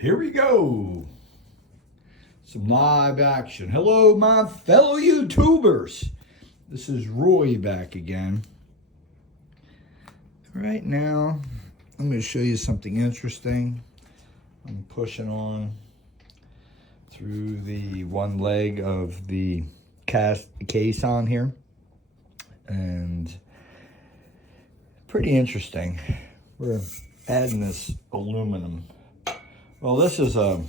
Here we go. Some live action. Hello, my fellow YouTubers. This is Roy back again. Right now, I'm going to show you something interesting. I'm pushing on through the one leg of the case on here. And pretty interesting. We're adding this aluminum. Well, this is a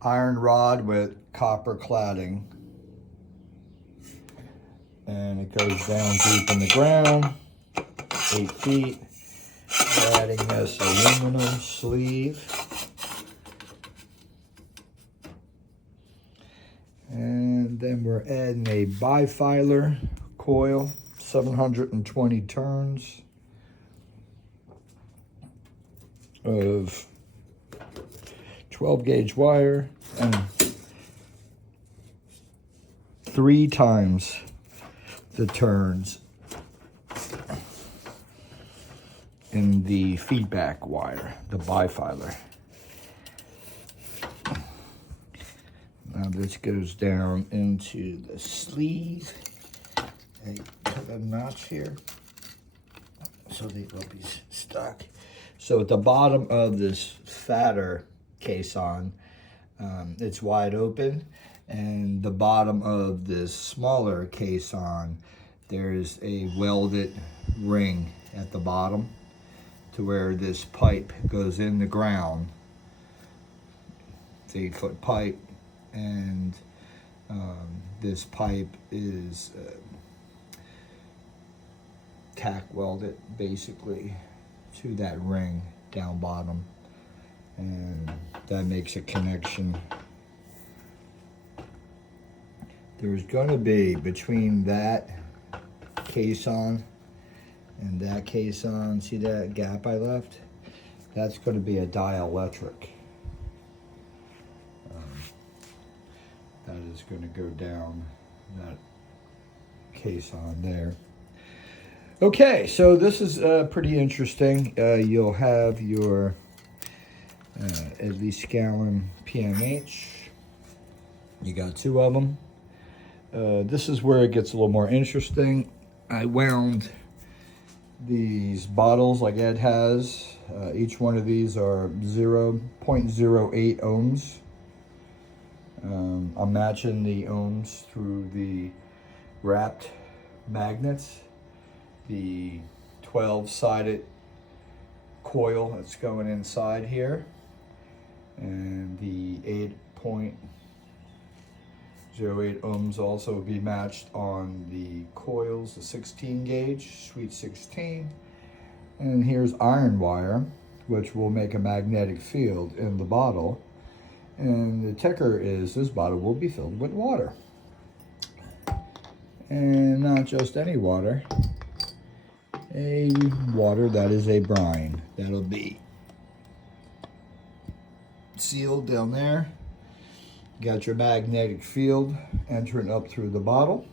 iron rod with copper cladding, and it goes down deep in the ground, 8 feet. We're adding this aluminum sleeve, and then we're adding a bifilar coil, 720 turns of 12 gauge wire and 3 times the turns in the feedback wire, the bifilar. Now this goes down into the sleeve. I put a notch here so they will be stuck. So at the bottom of this fatter caisson, it's wide open, and the bottom of this smaller caisson, there's a welded ring at the bottom to where this pipe goes in the ground. It's 8-foot pipe, and this pipe is tack welded basically to that ring down bottom, and that makes a connection. There's going to be between that caisson and that caisson, see that gap I left? That's going to be a dielectric. That is going to go down that caisson there. Okay, so this is pretty interesting. You'll have your at least gallon PMH. You got 2 of them. This is where it gets a little more interesting. I wound these bottles like Ed has. Each one of these are 0.08 ohms. I'm matching the ohms through the wrapped magnets, the 12-sided coil that's going inside here, and the 8.08 ohms also will be matched on the coils, the 16 gauge, sweet 16. And here's iron wire, which will make a magnetic field in the bottle. And the ticker is this bottle will be filled with water. And not just any water, a water that is a brine. That'll be sealed down there. Got your magnetic field entering up through the bottle.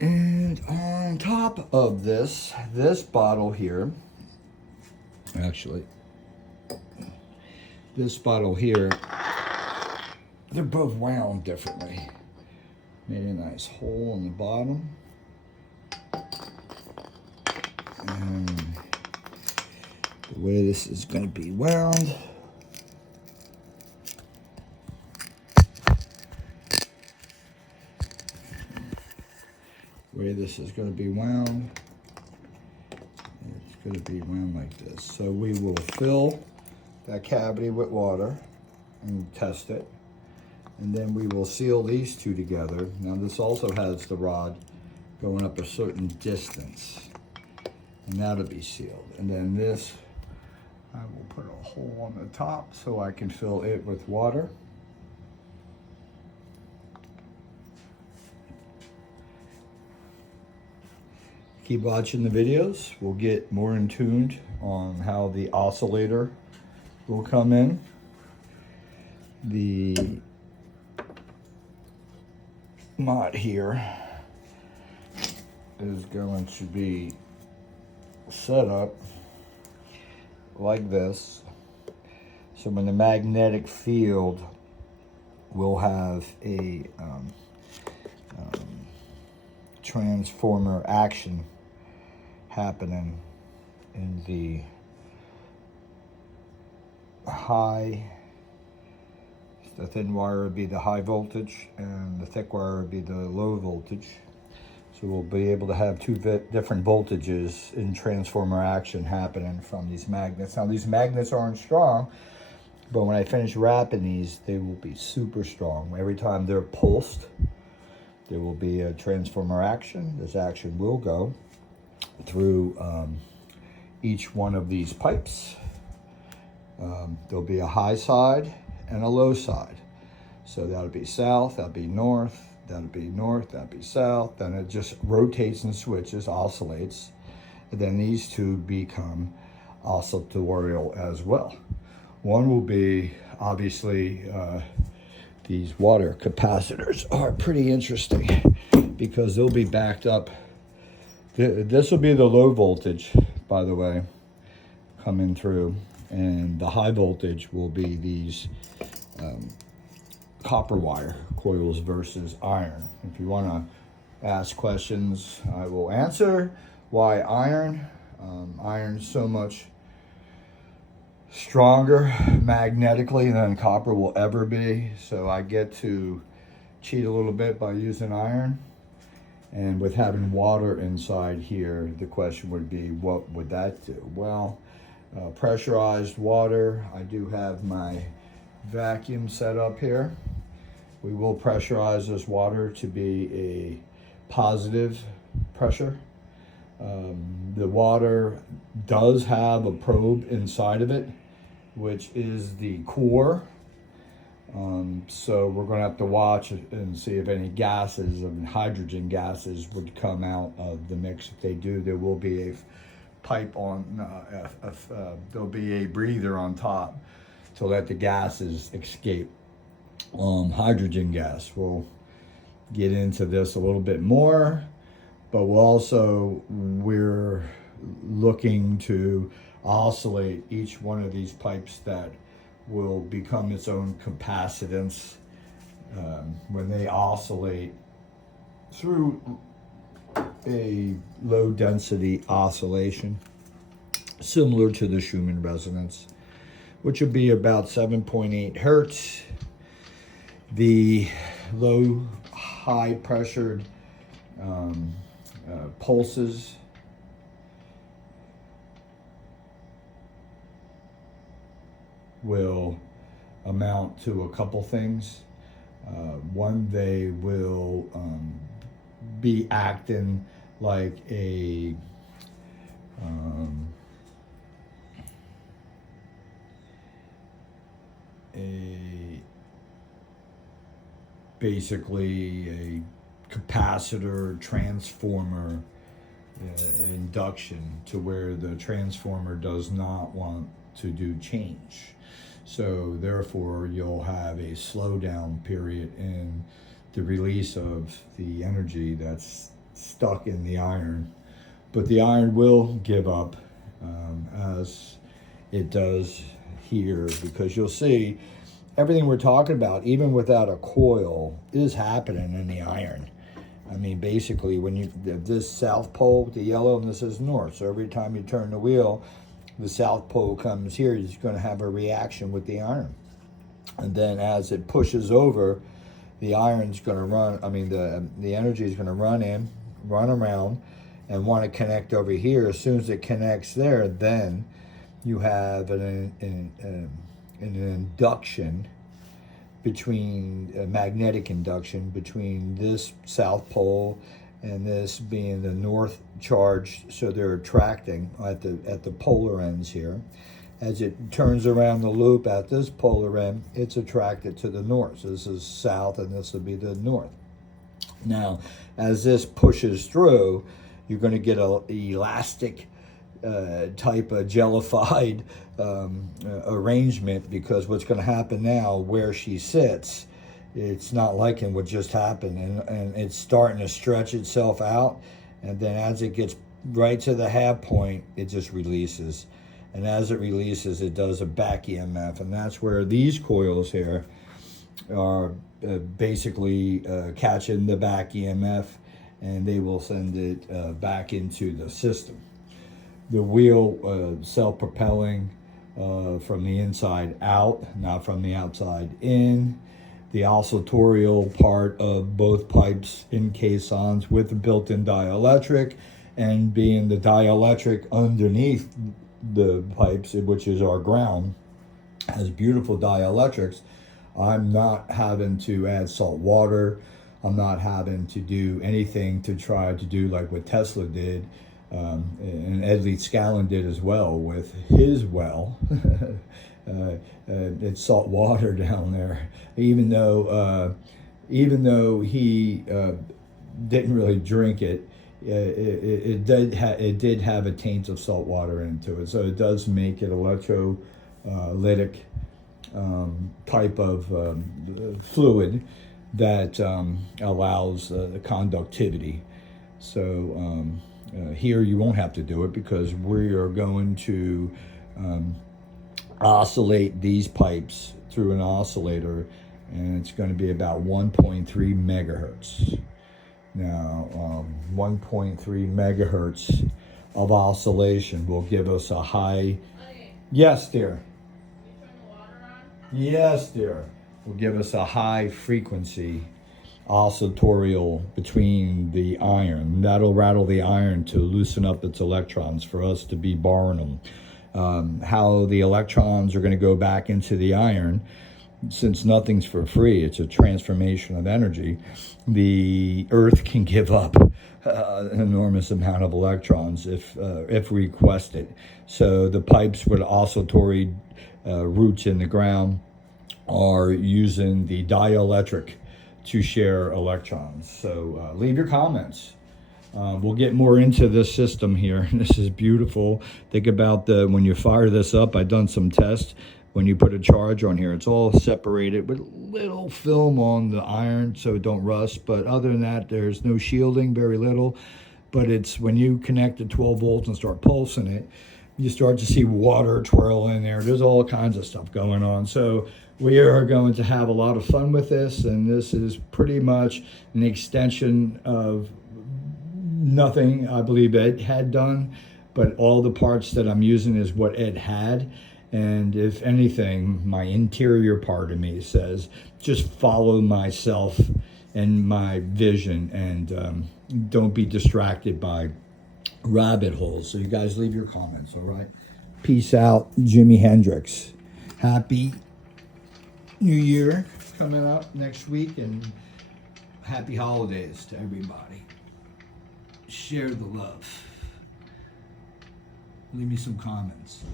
And on top of this bottle here, actually, this bottle here, they're both wound differently. Made a nice hole in the bottom. And the way this is going to be wound, it's going to be wound like this. So we will fill that cavity with water and test it, and then we will seal these 2 together. Now this also has the rod going up a certain distance, and that'll be sealed. And then this, I will put a hole on the top so I can fill it with water. Keep watching the videos. We'll get more in tuned on how the oscillator will come in. The mod here is going to be set up like this. So when the magnetic field will have a transformer action happening in the thin wire would be the high voltage and the thick wire would be the low voltage. So we'll be able to have two different voltages in transformer action happening from these magnets. Now these magnets aren't strong, but when I finish wrapping these, they will be super strong. Every time they're pulsed, there will be a transformer action. This action will go through each one of these pipes. There'll be a high side and a low side. So that'll be south, that'll be north, that'll be north, that'll be south. Then it just rotates and switches, oscillates. And then these two become oscillatorial as well. One will be, obviously, these water capacitors are pretty interesting because they'll be backed up. This will be the low voltage, by the way, coming through. And the high voltage will be these copper wire coils versus iron. If you want to ask questions, I will answer. Why iron? Iron's so much stronger magnetically than copper will ever be. So I get to cheat a little bit by using iron. And with having water inside here, the question would be, what would that do? Well, pressurized water. I do have my vacuum set up here. We will pressurize this water to be a positive pressure. The water does have a probe inside of it, which is the core. So we're going to have to watch and see if any gases, hydrogen gases, would come out of the mix. If they do, there will be a pipe on, there'll be a breather on top to let the gases escape. Hydrogen gas, we'll get into this a little bit more, but we're looking to oscillate each one of these pipes that will become its own capacitance when they oscillate through a low density oscillation similar to the Schumann resonance, which would be about 7.8 hertz. The low high pressured pulses will amount to a couple things. One, they will be acting like a basically a capacitor transformer induction, to where the transformer does not want to do change. So therefore you'll have a slowdown period in the release of the energy that's stuck in the iron. But the iron will give up as it does here, because you'll see everything we're talking about, even without a coil, is happening in the iron. I mean, basically, when you, this south pole, the yellow, and this is north. So every time you turn the wheel, the south pole comes here, it's going to have a reaction with the iron. And then as it pushes over, the iron's going to run, the energy is going to run around, and want to connect over here. As soon as it connects there, then you have an induction between, a magnetic induction between this south pole and this being the north charge. So they're attracting at the polar ends here. As it turns around the loop at this polar end, it's attracted to the north. So this is south and this will be the north. Now, as this pushes through, you're going to get an elastic type of jellified arrangement, because what's going to happen now, where she sits, it's not liking what just happened, and it's starting to stretch itself out, and then as it gets right to the half point, it just releases, and as it releases, it does a back EMF, and that's where these coils here are basically catching the back EMF, and they will send it back into the system. The wheel self-propelling from the inside out, not from the outside in. The oscillatorial part of both pipes in caissons with the built-in dielectric, and being the dielectric underneath the pipes, which is our ground, has beautiful dielectrics. I'm not having to add salt water. I'm not having to do anything to try to do like what Tesla did, and Ed Scallon did as well with his well. It's salt water down there, even though he didn't really drink it. It did have a taint of salt water into it, so it does make it electrolytic type of fluid that allows conductivity. So here you won't have to do it, because we are going to oscillate these pipes through an oscillator, and it's going to be about 1.3 megahertz. Now, 1.3 megahertz of oscillation will give us a high... Yes, dear. You turn the water on? Yes, dear. Will give us a high frequency oscillatorial between the iron. That'll rattle the iron to loosen up its electrons for us to be borrowing them. How the electrons are going to go back into the iron, since nothing's for free, it's a transformation of energy. The Earth can give up an enormous amount of electrons if requested. So the pipes with oscillatory roots in the ground are using the dielectric to share electrons. So leave your comments. We'll get more into this system here. This is beautiful. Think about when you fire this up, I've done some tests. When you put a charge on here, it's all separated with little film on the iron so it don't rust. But other than that, there's no shielding, very little. But it's when you connect to 12 volts and start pulsing it, you start to see water twirl in there. There's all kinds of stuff going on. So we are going to have a lot of fun with this, and this is pretty much an extension of nothing I believe Ed had done, but all the parts that I'm using is what Ed had. And if anything, my interior part of me says, just follow myself and my vision, and don't be distracted by rabbit holes. So you guys leave your comments, all right? Peace out, Jimi Hendrix. Happy New Year coming up next week, and happy holidays to everybody. Share the love. Leave me some comments.